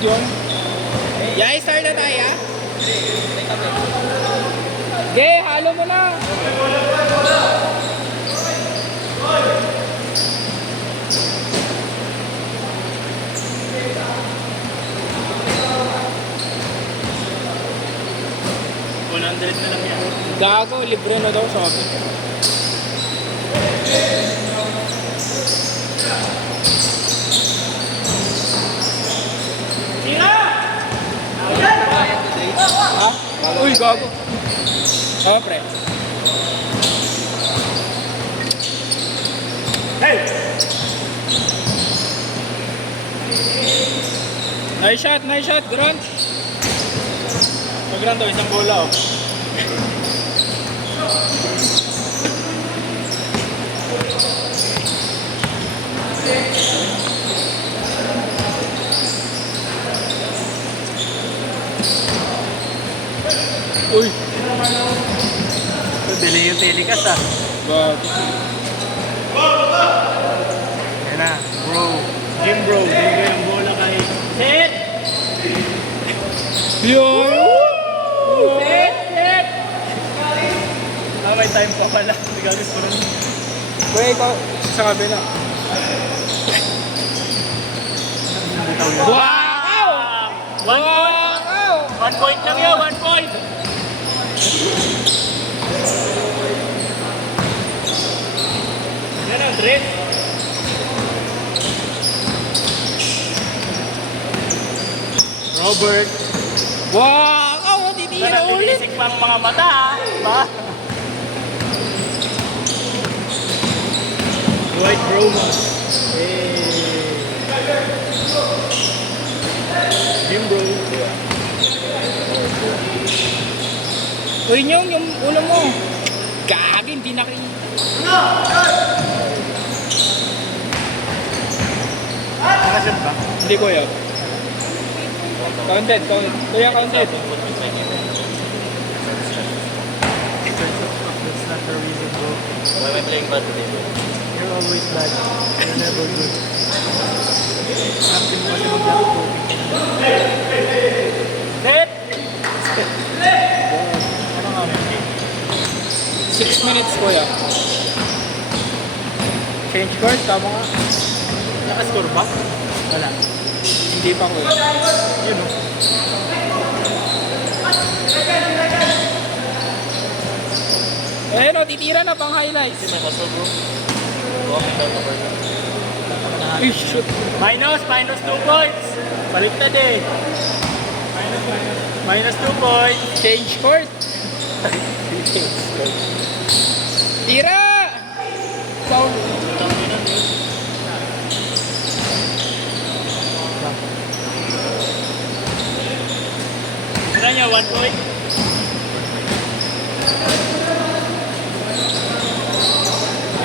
Hindi ko. Yay, start na tayo, ha? Okay, halo mo na. $100 na lang yan. Gago, libre na daw sabi. Ha? Uy, gago. Oo, pre. Hey! Nice shot, Grant. Mag-run daw, isang bola, oh. Uy, So, delay yung telecast, ah. gago. Yan na, bro. Jim bro, bigay ang bola kay Set! Yo! Set! Ah, may time pa pala. Hindi ka gusto rin. Kuya, ikaw sa kabila. Wow! One point! Wow! 1 point lang yun, 1 point! Yan ang drift. Robert. Wow! Titira ulit! Natinisik pa ang mga mata, ah. Diba? Dwight Bromas. Hey. Jim bro. Uy, yung ulo mo. Gagi, hindi na kayo. Nakasyon ba? Hindi ko yan. Counted. Kuya, counted. That's not the reason, bro. Why am I playing bad today, bro? You're always bad. You're never good. Captain mo kasi maglaro po. Net! Ano nga mo? 6 minutes, kuya. Change court, tama nga. Nakascore ba? Wala. Hindi pa, kuya. Yun o. Eh, no, titira na pang highlights. May hustle, bro. Walking down the corner. Uy, shoot. Minus 2 points. Baliktad eh. Minus 2 points. Change court. Tira! Foul. Tira niya, 1 point.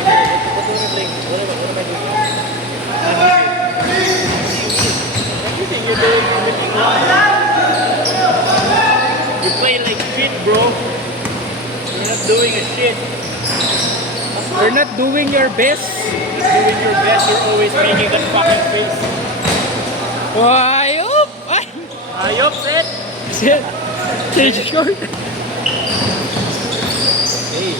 What am I playing? What am I doing? Everything you're doing, everything wrong. You play like shit, bro. You're not doing a shit. You're not doing your best. You're doing your best. You're always making that fucking face. Wayop! Ay! Ayop, Set. Shit. Change court. Hey.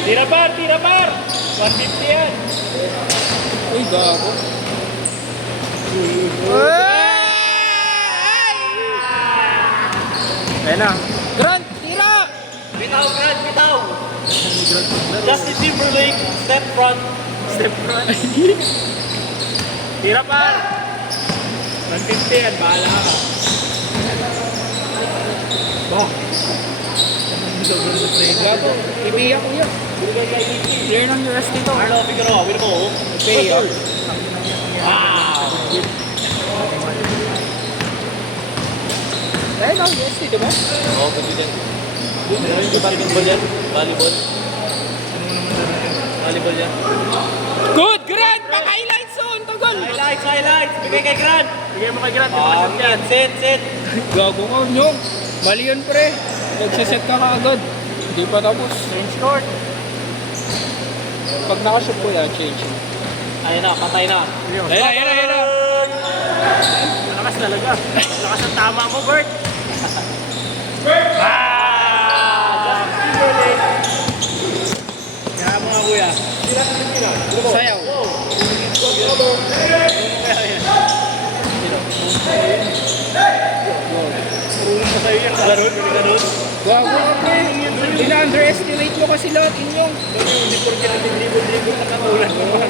Tira par! 150 yan. Uy, gago. Ayan na. Grant, tira! Bitaw, Grant, bitaw. Justin Timberlake, step front. Step front. Tira par! 150 yan, bahala ka. Oh. Gago. Ibiya ko yun. Clear ng yung rest dito. Marlo, Figueroa, win mo. Okay, oh. Wow! Ayun ang rest dito mo. Oo, pwede din. Yung basketball yan? Volleyball? Volleyball yan? Good, Grant! Pang-highlights soon! Tagal! Highlights! Bigay kay Grant! Bigay mo kay Grant. Set! Gago ka nyo. Mali yun, pre. Nagsiset ka kaagad. Hindi pa tapos. Range court. Pag nakashoot ko yan, change. Ayun na, patay na. Ayun na. Lakas talaga. Lakas ang tama mo, Bert. Justin Timberlake. Kaya mga kuya. Sayaw. Marunong pa sa'yo yung laro. Gago ka pre. Ina-underestimate mo kasi lahat inyong. Hindi po rin nag-dribble na katulad mo.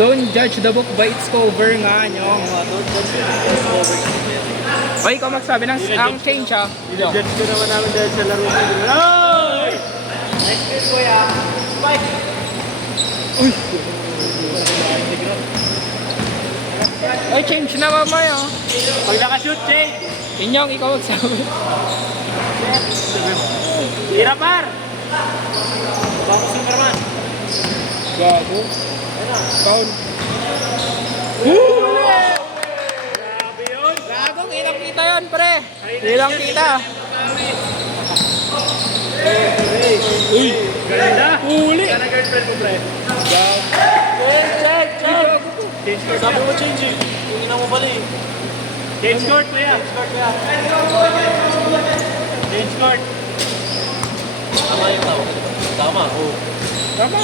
Don't judge the book by its cover nga nyong. Ay, ikaw magsabi ng ang change ha. Judge ko naman namin dahil sa laro nito. Oy! Next game kuya. Spike! Ay, change na mamaya. Pag nakashoot, change! Inyong, ikaw magsabi. Tira par! Baka Superman. Gago. Foul. Grabe yun! Gago, ilang kita yan pre. Ilang kita. Uy, Ganda! huli. Kaya na girlfriend mo, pre. Gago. Change court. Sabi mo change eh. Yung ina mo pala eh. Change court, kuya. Change court. Tama yung tawag. Tama, oo. Tama.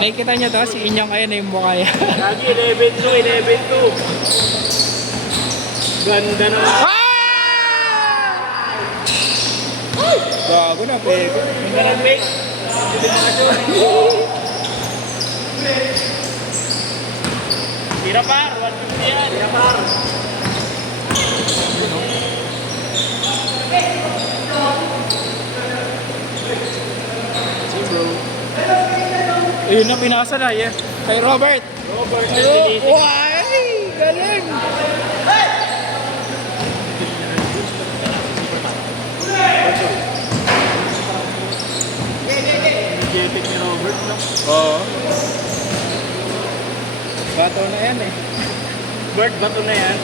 Nakikita nyo to, si Inyong ayun na yung mukha yan. Lagi, 11-2. Ganda na. Gago na, pego. Ganda ng fake. Tira par, 150 yan. Tira par. Ayun na, pinasa na. Yeah. Kay Robert. Robert, Uy, galing. energetic ni Robert, no? Oo. Bato na yan eh. Bert, bato na yan.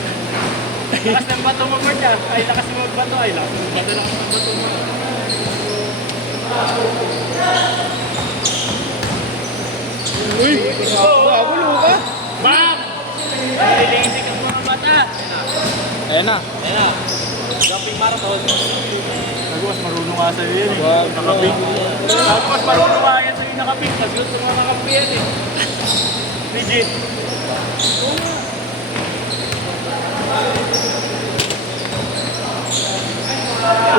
Lakas ng bato mo, Bert, ah. Ay, lakas mo magbato. Ay, lakas ng bato mo. Uy, gago, Luka. Bam! Nililisik ang mga bata. Ayun na. Ayan na. Jumping marathon. Nagwas, marunong nga sa'yo yan eh. Wag. Nakaping. Nagwas, marunong nga yan sa'yo nakaping. Nagwas, mga nakapi yan eh. Legit.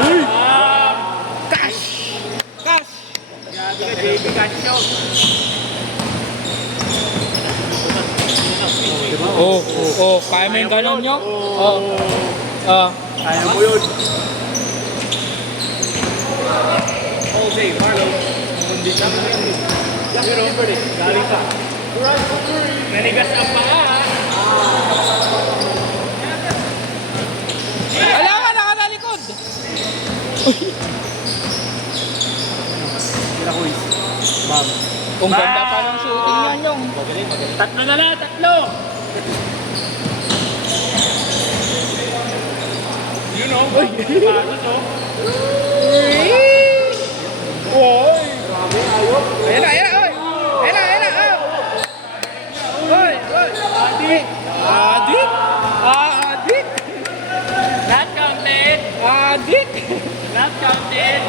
Uy, Bam! cash. Cash. Grabe ka, baby cash nyo. Kaya mo yung ganon nyo? Kaya mo yun. Okay, Marlo. Hindi ka mo yun. Pero, galing pa. Nanigas ang paa. Wala ka, nakatalikod. Kira ko is. Bam. Kung ganda pa ng shooting yan yung. Tatlo na lang, tatlo! You know, panos oh. Oy! Ayan na, ayan na, oy! Ayan na, ayan na, oy! Oy, oy! Adik! Adik! Adik! Not counted! Adik! Not counted!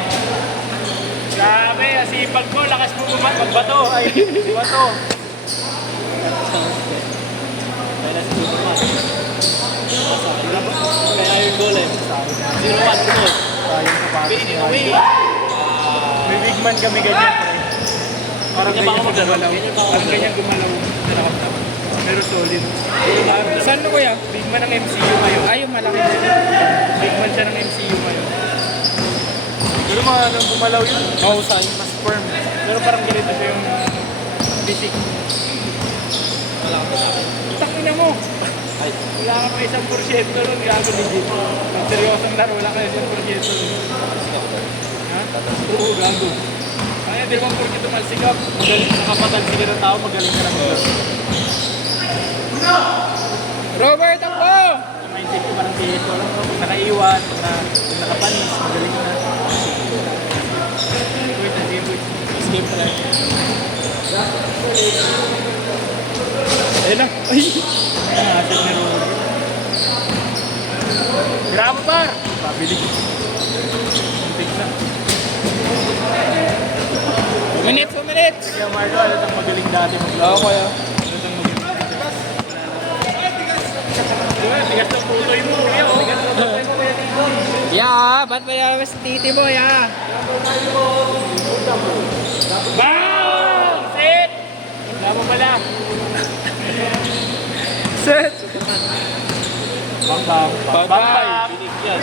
Grabe, asipag mo, lakas mo magbato. Ay, bato. Kaya si Superman. Kaya yung goal eh. 0-1 goal. Fading away. May big man kami ganyan. Parang ganyan gumalaw. Parang ganyan gumalaw. Pero solid. Saan mo kuya? Big man ng MCU ngayon. Ay, yung malaki. Big man siya ng MCU ngayon. Pero mga nang gumalaw yun. Mahusay. Mas firm. Pero parang ganito siya yung bisik. Wala ka sa akin. Takina mo. Ay, wala ka pa 1% nun. Gago legit. Ang seryosong laro, wala ka 1% nun. Ha? Oo, gago. Kaya di ba porke tumalsikap, magaling nakapatan sila ng tao, magaling ka lang. Robert, ako! Ang mindset ko parang CS ko lang. Pag nakaiwan, pag nakapanis, magaling na. Siyempre. Ayun na. Ay! Asset ni Rory. Grabe par! Pabili. Muntik na. 2 minutes, 2 minutes! Kaya Marlo, alam ang magaling dati maglaro. Oo, kuya. Alam ang magaling. Diba, tigas ng putoy mo. Kaya, oh. Tigas ng putoy mo, kaya dito. Yeah, ba't ba naman si titi mo, ya? Bang! Sit! Wala mo pala. Set! Bang bang. Bang, bang. Binig yan.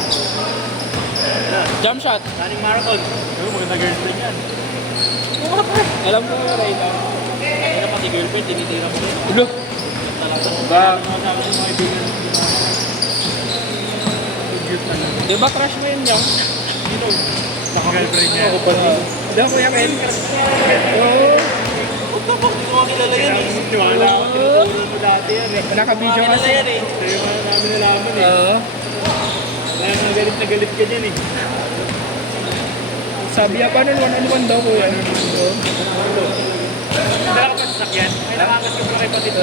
Jump shot. Running marathon. Pero maganda girlfriend yan. Alam mo, Rayla. Kaya pati girlfriend, tinitira mo rin. Ulo. Talaga. Ba, Mga sabi ng mga kaibigan. Cute na lang. di ba crush mo yun yung? Naka-girlfriend niya. Di ba, Kuya Ken? Oo. Huwag ka bang, hindi ko makilala yan eh. Niwala ako, tinuturo mo dati yan eh. Nakabidyo Makilala kasi. yan eh. Sa'yo nga namin nalaman eh. Oo. Kaya nga galit ka dyan eh. Sabi niya pa nun, 1-on-1 daw, Kuya. Oo. Dala ka pa sa sakyan. May nakakas ka pa kay Patid.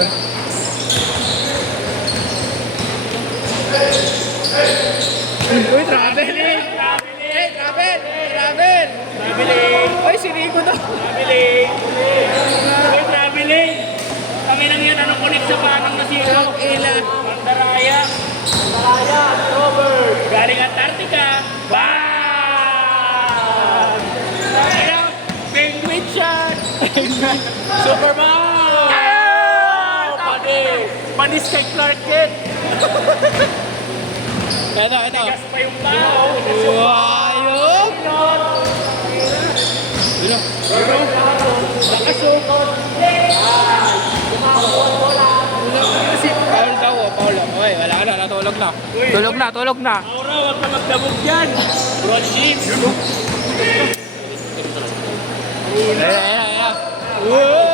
Uy, travel! Hey, travel! Travel! Traveling! Ay, si Rico daw. Traveling! Uy, traveling! Kami nang yan, anong connect sa panang nasikaw? Ila. Pandaraya! Pandaraya! Robert! Galing Antarctica! Bang! Kaya, penguin shot! Superman! Pani! Panis kay Clark Kent! Ito, ito. Gas pa yung tao! Ayop! Dino. Lakas oh. Kasi Paul daw oh, Paul. Oy, wala na, natulog na. Tulog na, tulog na. Aura, huwag ka magdabog dyan! Broad chips! Ayan, ayan, ayan. Whoa!